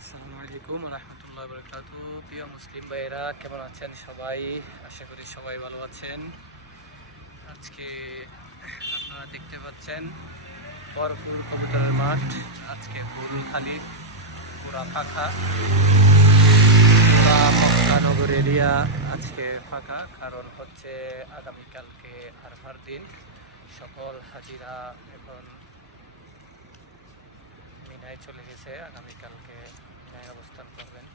আসসালামু আলাইকুম রহমতুল্লাহ বরকাত প্রিয় মুসলিম ভাইয়েরা, কেমন আছেন সবাই? আশা করি সবাই ভালো আছেন। আজকে আপনারা দেখতে পাচ্ছেন বরফুল কবুতরের মাঠ। আজকে ফুল খালি পুরা ফাঁকা পুরা মক্কানগর এরিয়া আজকে ফাঁকা, কারণ হচ্ছে আগামীকালকে আরফার দিন। সকল হাজিরা এখন চলে গেছে আগামীকালকে অবস্থান করবেন।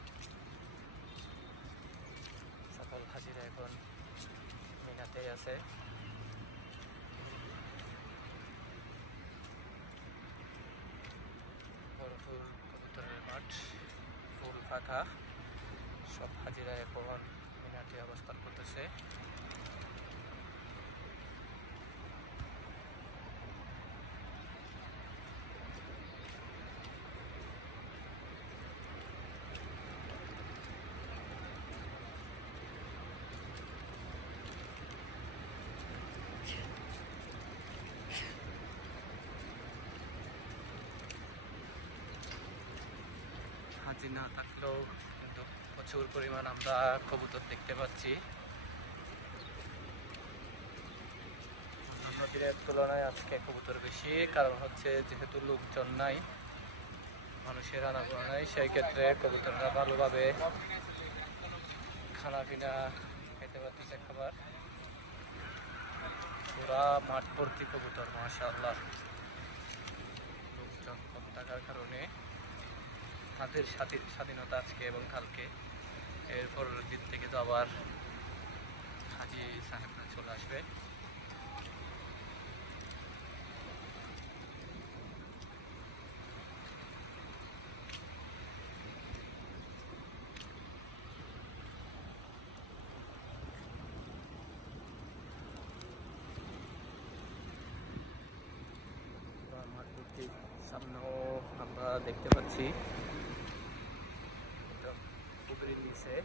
সকল হাজিরা এখন মিনাতেই আছে। বরফুল কবুতরের মাঠ, ফুল ফাঁকা। সব হাজিরা এখন মিনাতে অবস্থান করতেছে। হাজি না থাকলেও কিন্তু প্রচুর পরিমাণ আমরা কবুতর দেখতে পাচ্ছি। অন্যান্য তুলনায় আজকে কবুতর বেশি, কারণ হচ্ছে যেহেতু লোকজন নাই, মানুষের আনাগোনা নাই, সেই ক্ষেত্রে কবুতররা ভালোভাবে খানা পিনা খেতে পারতেছে খাবার। পুরা মাঠ ভর্তি কবুতর, মাশাআল্লাহ লোকজন কম থাকার কারণে তাদের স্বাধীন- স্বাধীনতা আজকে এবং কালকে। এরপর দিন থেকে তো আবার হাজি সাহেবরা চলে আসবে। সামনেও আমরা দেখতে পাচ্ছি এটা